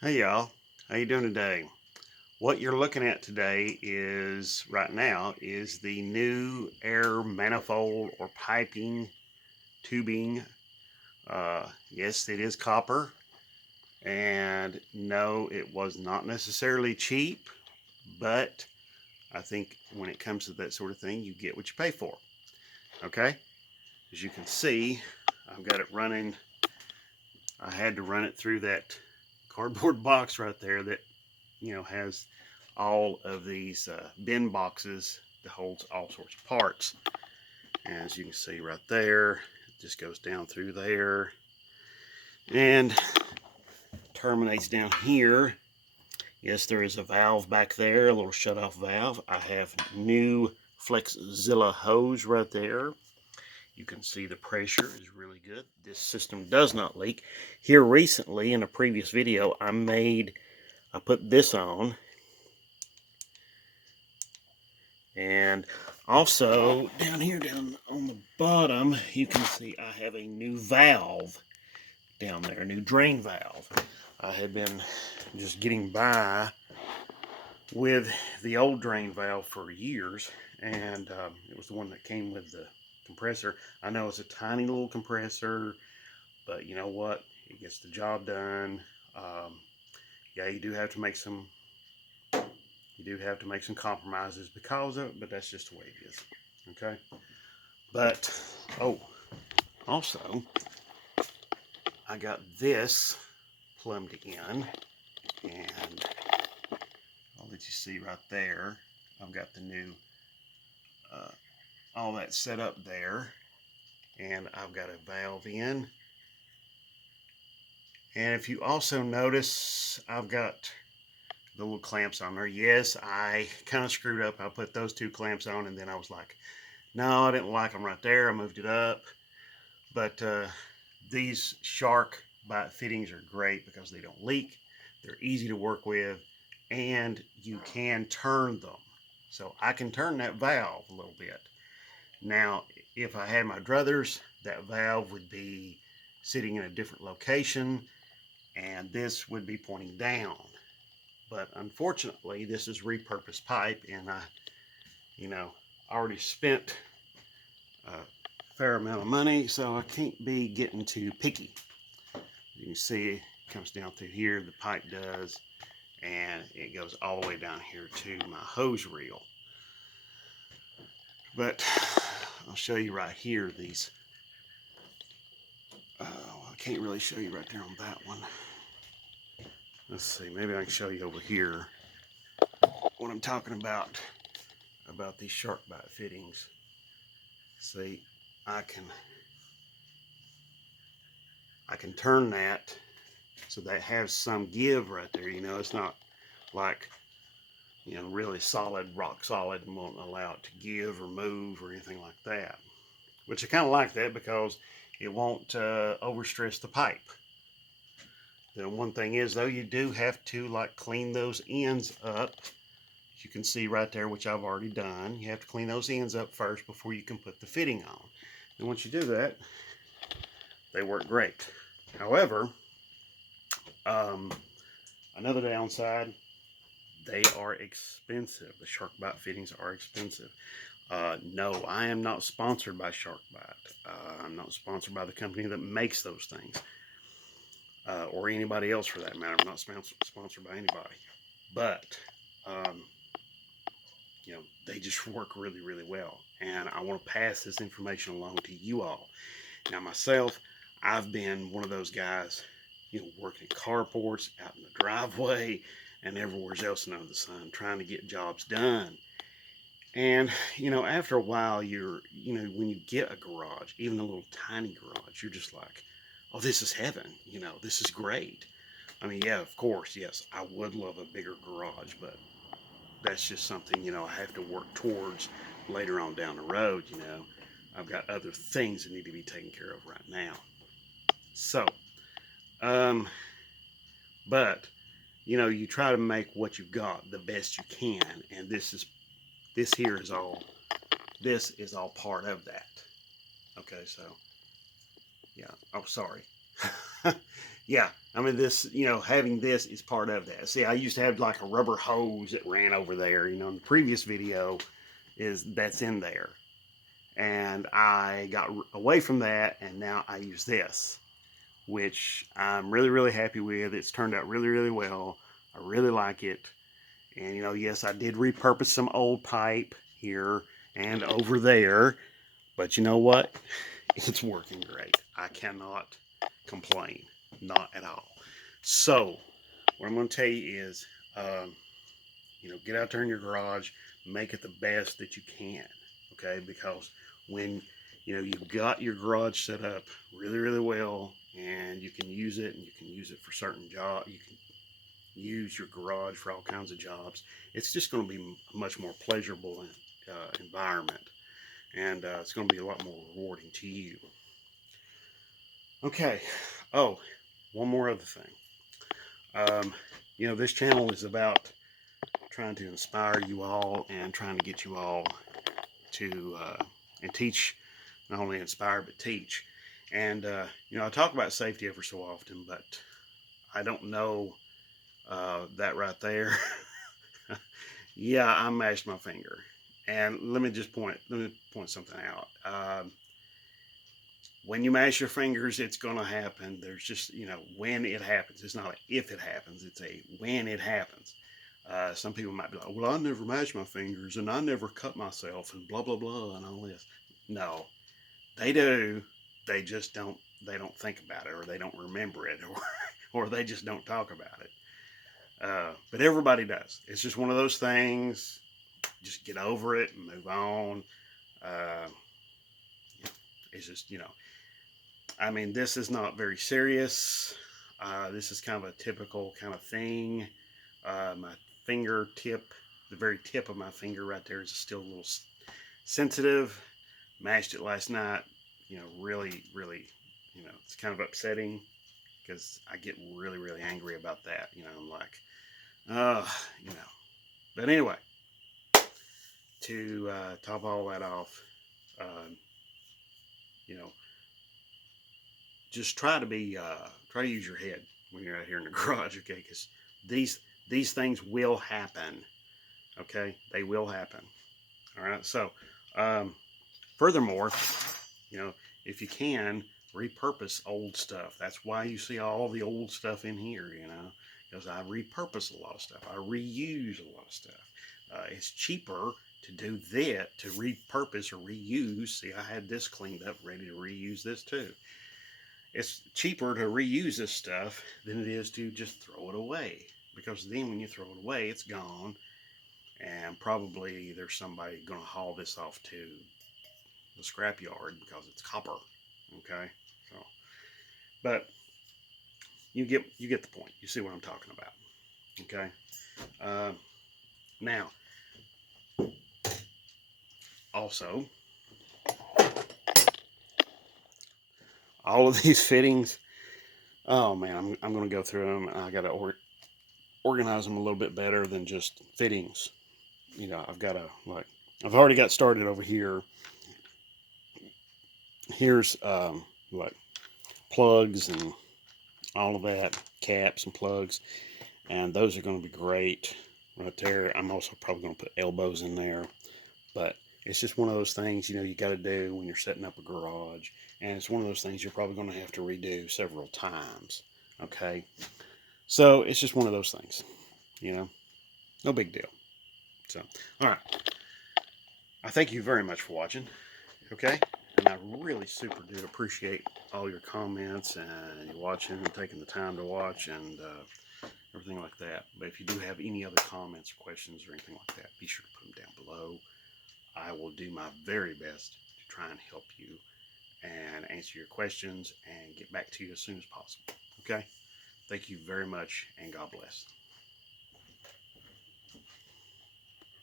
Hey y'all, how you doing today? What you're looking at today right now is the new air manifold or piping tubing. Yes, it is copper, and no, it was not necessarily cheap, but I think when it comes to that sort of thing, you get what you pay for. Okay, as you can see, I've got it running. I had to run it through that cardboard box right there that has all of these bin boxes that holds all sorts of parts. And as you can see right there, it just goes down through there and terminates down here. Yes, there is a valve back there, a little shutoff valve. I have new Flexzilla hose right there. You can see the pressure is really good. This system does not leak. Here recently, in a previous video, I put this on. And also down here, down on the bottom, you can see I have a new valve down there, a new drain valve. I had been just getting by with the old drain valve for years, and it was the one that came with the compressor. I know it's a tiny little compressor, but you know what? It gets the job done. Yeah, you do have to make some compromises because of it, but that's just the way it is. Okay. But oh, also I got this plumbed in, and I'll let you see right there. I've got the new uh, all that set up there, and I've got a valve in. And if you also notice, I've got the little clamps on there. Yes, I kind of screwed up. I put those two clamps on, and then I was like, no, I didn't like them right there. I moved it up. But these shark bite fittings are great because they don't leak. They're easy to work with, and you can turn them. So I can turn that valve a little bit. Now, if I had my druthers, that valve would be sitting in a different location, and this would be pointing down. But unfortunately, this is repurposed pipe, and you know, I already spent a fair amount of money, so I can't be getting too picky. You can see it comes down through here, the pipe does, and it goes all the way down here to my hose reel. But I'll show you right here these. I can't really show you right there on that one. Let's see, maybe I can show you over here what I'm talking about these shark bite fittings. See, I can turn that so that has some give right there. You know, it's not like, really solid, rock solid, and won't allow it to give or move or anything like that. Which I kind of like that because it won't overstress the pipe. The one thing is, though, you do have to clean those ends up. You can see right there, which I've already done. You have to clean those ends up first before you can put the fitting on. And once you do that, they work great. However, another downside, they are expensive. The shark bite fittings are expensive. No, I am not sponsored by Shark Bite. I'm not sponsored by the company that makes those things, or anybody else for that matter. I'm not sponsored by anybody. But, um, they just work really, really well. And I want to pass this information along to you all. Now, myself, I've been one of those guys, working in carports, out in the driveway, and everywhere else under the sun, trying to get jobs done. And, after a while, when you get a garage, even a little tiny garage, you're just like, oh, this is heaven. This is great. I mean, yeah, of course, yes, I would love a bigger garage, but that's just something, I have to work towards later on down the road. I've got other things that need to be taken care of right now. So, um, but, you try to make what you've got the best you can, and this is all part of that. Okay, so yeah. Oh, sorry. Yeah, I mean this, having this is part of that. See, I used to have like a rubber hose that ran over there. In the previous video, that's in there, and I got away from that, and now I use this, which I'm really, really happy with. It's turned out really, really well. I really like it. And, yes, I did repurpose some old pipe here and over there, but you know what? It's working great. I cannot complain, not at all. So, what I'm going to tell you is, get out there in your garage, make it the best that you can, okay? Because when you've got your garage set up really, really well, and you can use it, and you can use it for certain jobs, you can use your garage for all kinds of jobs. It's just going to be a much more pleasurable environment, and it's going to be a lot more rewarding to you. Okay. Oh, one more other thing. This channel is about trying to inspire you all and trying to get you all to and teach, not only inspire but teach. And I talk about safety ever so often, but I don't know that right there. Yeah, I mashed my finger, and let me point something out. When you mash your fingers, it's going to happen. There's just, when it happens. It's not a if it happens, it's a when it happens. Some people might be like, well, I never mashed my fingers and I never cut myself and blah, blah, blah, and all this. No, they do. They just don't think about it, or they don't remember it, or they just don't talk about it. But everybody does. It's just one of those things. Just get over it and move on. It's just, I mean, this is not very serious. This is kind of a typical kind of thing. My fingertip, the very tip of my finger right there is still a little sensitive. Mashed it last night. Really, really, it's kind of upsetting because I get really, really angry about that. I'm like, you know. But anyway, to top all that off, you know, just try to use your head when you're out here in the garage, okay? Because these things will happen, okay? They will happen. All right. So, furthermore, if you can repurpose old stuff. That's why you see all the old stuff in here, because I repurpose a lot of stuff. I reuse a lot of stuff. It's cheaper to do that, to repurpose or reuse. See, I had this cleaned up, ready to reuse this too. It's cheaper to reuse this stuff than it is to just throw it away, because then when you throw it away, it's gone, and probably there's somebody going to haul this off to the scrap yard because it's copper. Okay, so, but you get the point. You see what I'm talking about. Okay. Now, also, all of these fittings. Oh man, I'm going to go through them. I got to organize them a little bit better than just fittings. I've got to I've already got started over here. Here's like plugs and all of that, caps and plugs, and those are going to be great right there. I'm also probably going to put elbows in there, but it's just one of those things you got to do when you're setting up a garage, and it's one of those things you're probably going to have to redo several times. Okay, so it's just one of those things, no big deal. So, all right, I thank you very much for watching. Okay, and I really super do appreciate all your comments and you watching and taking the time to watch and everything like that. But if you do have any other comments or questions or anything like that, be sure to put them down below. I will do my very best to try and help you and answer your questions and get back to you as soon as possible. Okay? Thank you very much, and God bless.